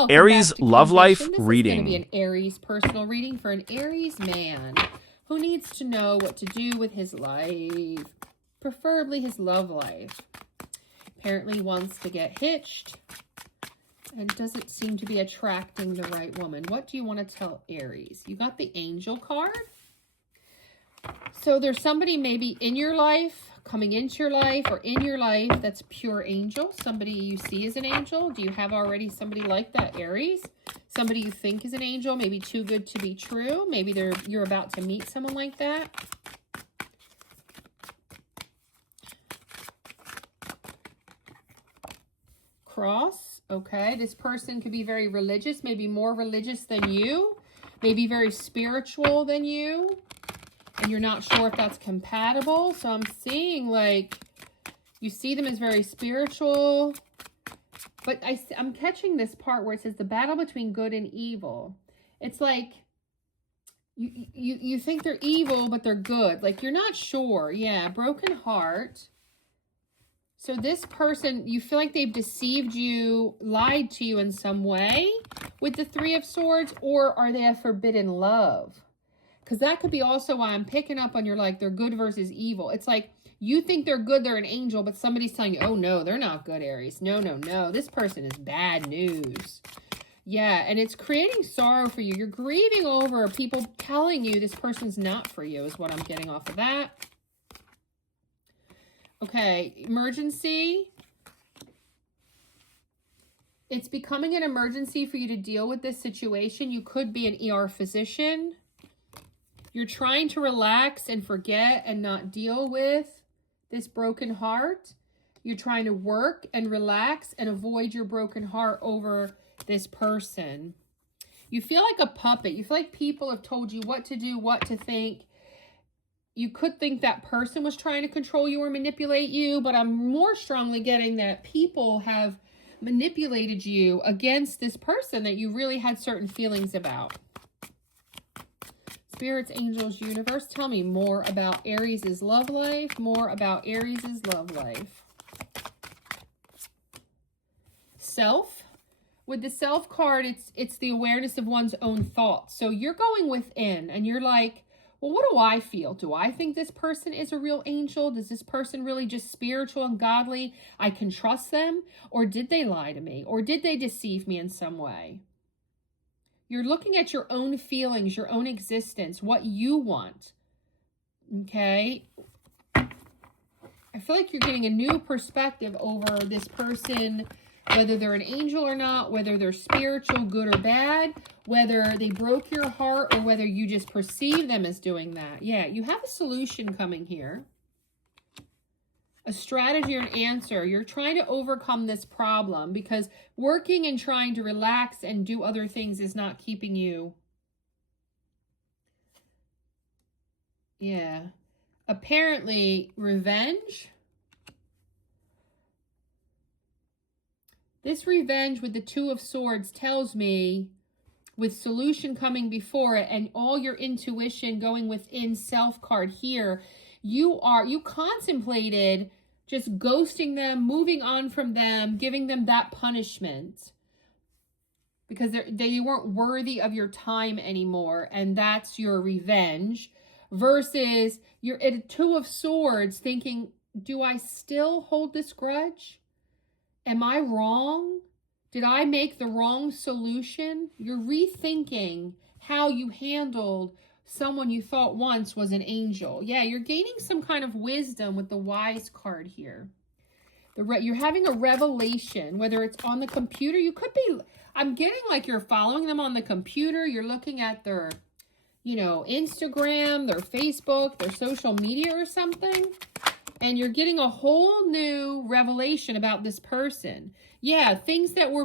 Welcome Aries back to love life Kimbition. This reading. is going to be an Aries personal reading for an Aries man who needs to know what to do with his life, preferably his love life. Apparently wants to get hitched and doesn't seem to be attracting the right woman. What do you want to tell Aries? You got the Angel card. So there's somebody maybe in your life, coming into your life, or in your life that's pure angel. Somebody you see as an angel. Do you have already somebody like that, Aries? Somebody you think is an angel, maybe too good to be true. Maybe you're about to meet someone like that. Cross, okay. This person could be very religious, maybe more religious than you, maybe very spiritual than you. And you're not sure if that's compatible. So I'm seeing like you see them as very spiritual. But I'm catching this part where it says the battle between good and evil. It's like you think they're evil, but they're good. Like you're not sure. Yeah, broken heart. So this person, you feel like they've deceived you, lied to you in some way with the Three of Swords, or are they a forbidden love? Because that could be also why I'm picking up on your, like, they're good versus evil. It's like, you think they're good, they're an angel, but somebody's telling you, oh, no, they're not good, Aries. No, no, no. This person is bad news. Yeah, and it's creating sorrow for you. You're grieving over people telling you this person's not for you is what I'm getting off of that. Okay, emergency. It's becoming an emergency for you to deal with this situation. You could be an ER physician. You're trying to relax and forget and not deal with this broken heart. You're trying to work and relax and avoid your broken heart over this person. You feel like a puppet. You feel like people have told you what to do, what to think. You could think that person was trying to control you or manipulate you, but I'm more strongly getting that people have manipulated you against this person that you really had certain feelings about. Spirits, angels, universe, tell me more about Aries' love life, more about Aries' love life. Self. With the self card, it's the awareness of one's own thoughts. So you're going within and you're like, well, what do I feel? Do I think this person is a real angel? Does this person really just spiritual and godly? I can trust them? Or did they lie to me? Or did they deceive me in some way? You're looking at your own feelings, your own existence, what you want. Okay? I feel like you're getting a new perspective over this person, whether they're an angel or not, whether they're spiritual, good or bad, whether they broke your heart or whether you just perceive them as doing that. Yeah, you have a solution coming here. A strategy or an answer. You're trying to overcome this problem because working and trying to relax and do other things is not keeping you. Yeah. Apparently, revenge. This revenge with the Two of Swords tells me, with solution coming before it and all your intuition going within self card here, you contemplated just ghosting them, moving on from them, giving them that punishment because they weren't worthy of your time anymore, and that's your revenge, versus you're at a Two of Swords thinking, do I still hold this grudge? Am I wrong? Did I make the wrong solution? You're rethinking how you handled someone you thought once was an angel. Yeah, you're gaining some kind of wisdom with the Wise card here. You're having a revelation, whether it's on the computer. You could be, I'm getting like you're following them on the computer. You're looking at their, Instagram, their Facebook, their social media or something. And you're getting a whole new revelation about this person. Yeah, things that were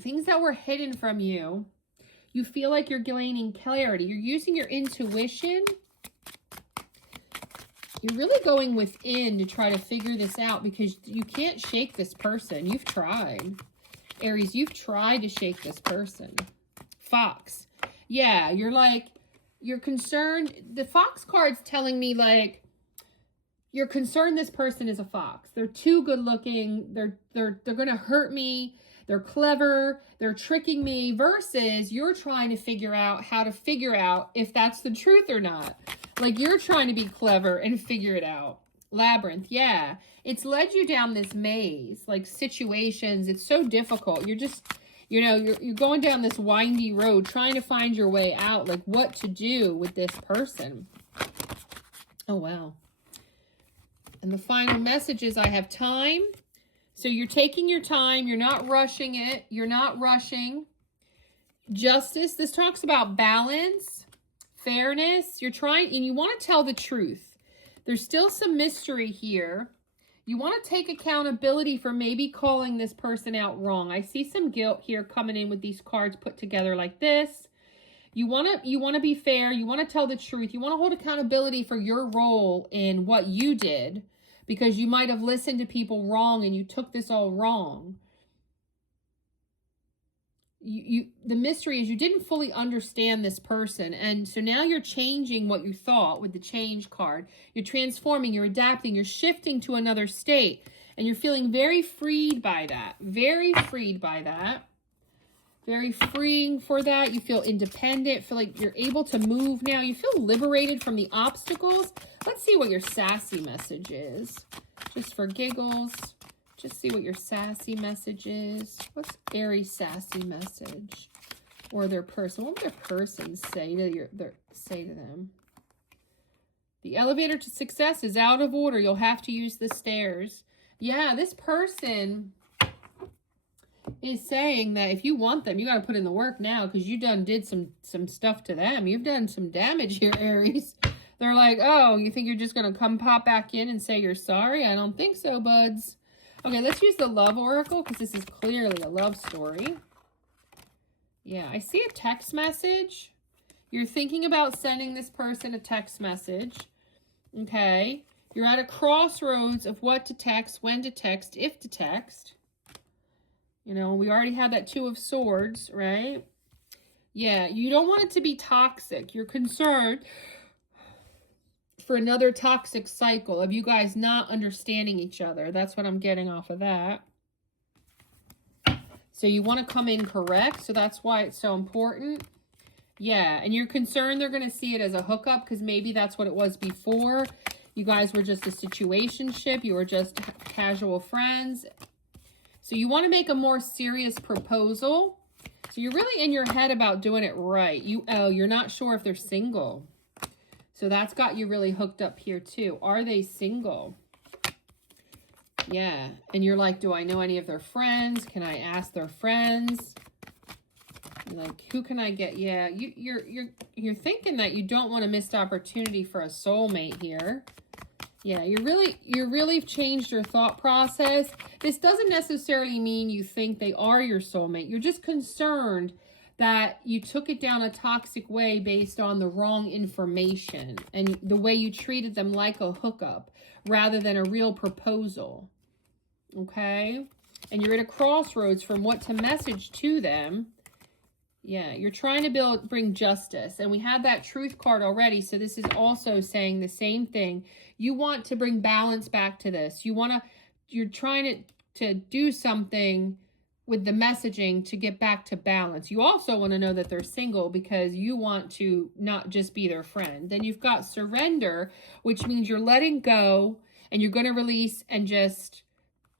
things that were hidden from you. You feel like you're gaining clarity. You're using your intuition. You're really going within to try to figure this out because you can't shake this person. You've tried. Aries, you've tried to shake this person. Fox. Yeah, you're concerned. The Fox card's telling me like, you're concerned this person is a fox. They're too good looking. They're going to hurt me. they're clever, they're tricking me, versus you're trying to figure out how to figure out if that's the truth or not. Like, you're trying to be clever and figure it out. Labyrinth, yeah. It's led you down this maze, like situations. It's so difficult. You're just, you know, you're going down this windy road trying to find your way out, like what to do with this person. Oh, wow. And the final message is, I have time. So you're taking your time. You're not rushing it. You're not rushing. Justice. This talks about balance, fairness. You're trying, and you want to tell the truth. There's still some mystery here. You want to take accountability for maybe calling this person out wrong. I see some guilt here coming in with these cards put together like this. You want to be fair. You want to tell the truth. You want to hold accountability for your role in what you did, because you might have listened to people wrong and you took this all wrong. The mystery is you didn't fully understand this person, and so now you're changing what you thought with the change card. You're transforming, you're adapting, you're shifting to another state, and you're feeling very freed by that. Very freed by that. Very freeing for that. You feel independent, feel like you're able to move now. You feel liberated from the obstacles. Let's see what your sassy message is. Just for giggles. Just see what your sassy message is. What's Aries' sassy message? Or their person. What would their person say to them? The elevator to success is out of order. You'll have to use the stairs. Yeah, this person is saying that if you want them, you got to put in the work now, because you did some stuff to them. You've done some damage here, Aries. They're like, oh, you think you're just going to come pop back in and say you're sorry? I don't think so, buds. Okay, let's use the love oracle, because this is clearly a love story. Yeah, I see a text message. You're thinking about sending this person a text message. Okay. You're at a crossroads of what to text, when to text, if to text. You know, we already had that Two of Swords, right? Yeah, you don't want it to be toxic. You're concerned for another toxic cycle of you guys not understanding each other. That's what I'm getting off of that. So you want to come in correct. So that's why it's so important. Yeah, and you're concerned they're going to see it as a hookup, because maybe that's what it was before. You guys were just a situationship. You were just casual friends. So you want to make a more serious proposal. So you're really in your head about doing it right. You're not sure if they're single. So that's got you really hooked up here too. Are they single? Yeah. And you're like, do I know any of their friends? Can I ask their friends? Like, who can I get? Yeah, you're thinking that you don't want a missed opportunity for a soulmate here. Yeah, you really changed your thought process. This doesn't necessarily mean you think they are your soulmate. You're just concerned that you took it down a toxic way based on the wrong information and the way you treated them like a hookup rather than a real proposal. Okay? And you're at a crossroads from what to message to them. Yeah, you're trying to bring justice. And we had that truth card already, so this is also saying the same thing. You want to bring balance back to this. You're trying to do something with the messaging to get back to balance. You also want to know that they're single because you want to not just be their friend. Then you've got surrender, which means you're letting go and you're going to release and just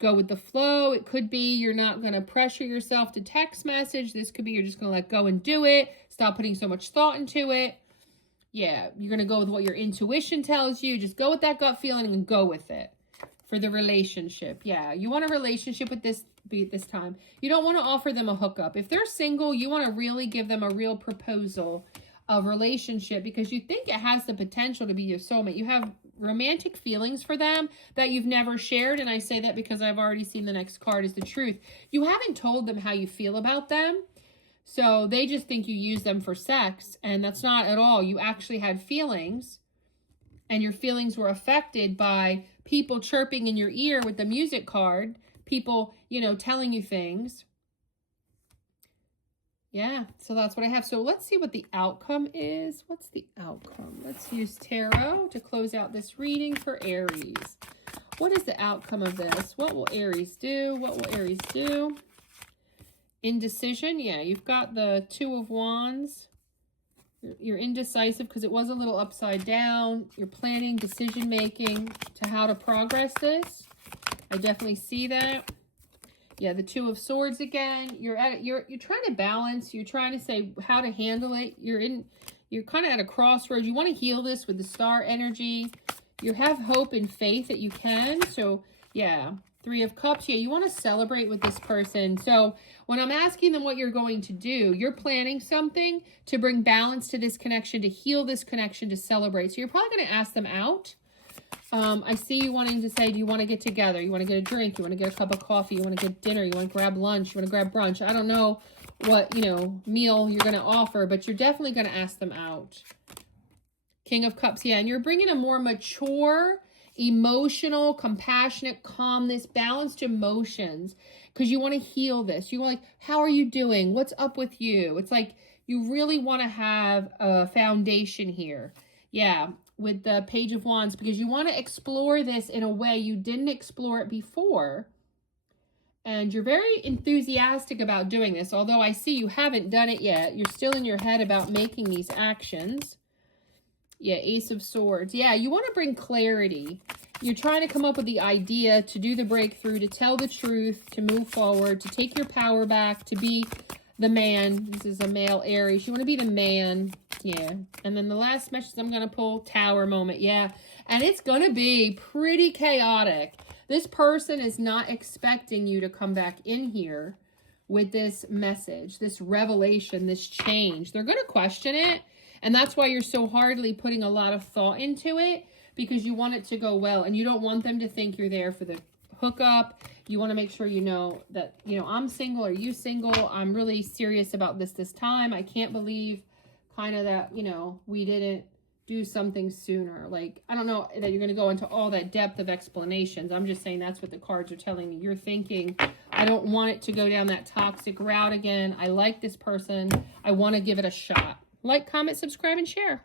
go with the flow. It could be you're not going to pressure yourself to text message. This could be you're just going to let go and do it. Stop putting so much thought into it. Yeah, you're going to go with what your intuition tells you. Just go with that gut feeling and go with it for the relationship. Yeah, you want a relationship with this time. You don't want to offer them a hookup. If they're single, you want to really give them a real proposal of relationship because you think it has the potential to be your soulmate. You have romantic feelings for them that you've never shared, and I say that because I've already seen the next card is the truth. You haven't told them how you feel about them, so they just think you use them for sex, and that's not at all. You actually had feelings, and your feelings were affected by people chirping in your ear with the music card, people, telling you things. Yeah, so that's what I have. So let's see what the outcome is. What's the outcome? Let's use tarot to close out this reading for Aries. What is the outcome of this? What will Aries do? What will Aries do? Indecision. Yeah, you've got the Two of Wands. You're indecisive because it was a little upside down. You're planning, decision making to how to progress this. I definitely see that. Yeah, the Two of Swords again. You're trying to balance. You're trying to say how to handle it. You're kind of at a crossroads. You want to heal this with the star energy. You have hope and faith that you can. So yeah, Three of Cups. Yeah, you want to celebrate with this person. So when I'm asking them what you're going to do, you're planning something to bring balance to this connection, to heal this connection, to celebrate. So you're probably going to ask them out. I see you wanting to say, do you want to get together? You want to get a drink? You want to get a cup of coffee? You want to get dinner? You want to grab lunch? You want to grab brunch? I don't know what, meal you're going to offer, but you're definitely going to ask them out. King of Cups, yeah, and you're bringing a more mature, emotional, compassionate, calmness, balanced emotions, because you want to heal this. You want, like, how are you doing? What's up with you? It's like you really want to have a foundation here. Yeah, with the Page of Wands, because you want to explore this in a way you didn't explore it before. And you're very enthusiastic about doing this, although I see you haven't done it yet. You're still in your head about making these actions. Yeah, Ace of Swords. Yeah, you want to bring clarity. You're trying to come up with the idea to do the breakthrough, to tell the truth, to move forward, to take your power back, to be the man. This is a male Aries. You want to be the man. Yeah. And then the last message I'm going to pull, Tower moment. Yeah. And it's going to be pretty chaotic. This person is not expecting you to come back in here with this message, this revelation, this change. They're going to question it. And that's why you're so hardly putting a lot of thought into it, because you want it to go well. And you don't want them to think you're there for the hookup. You want to make sure you know that, I'm single. Are you single? I'm really serious about this time. I can't believe kind of that, we didn't do something sooner. Like, I don't know that you're going to go into all that depth of explanations. I'm just saying that's what the cards are telling me. You're thinking, I don't want it to go down that toxic route again. I like this person. I want to give it a shot. Like, comment, subscribe, and share.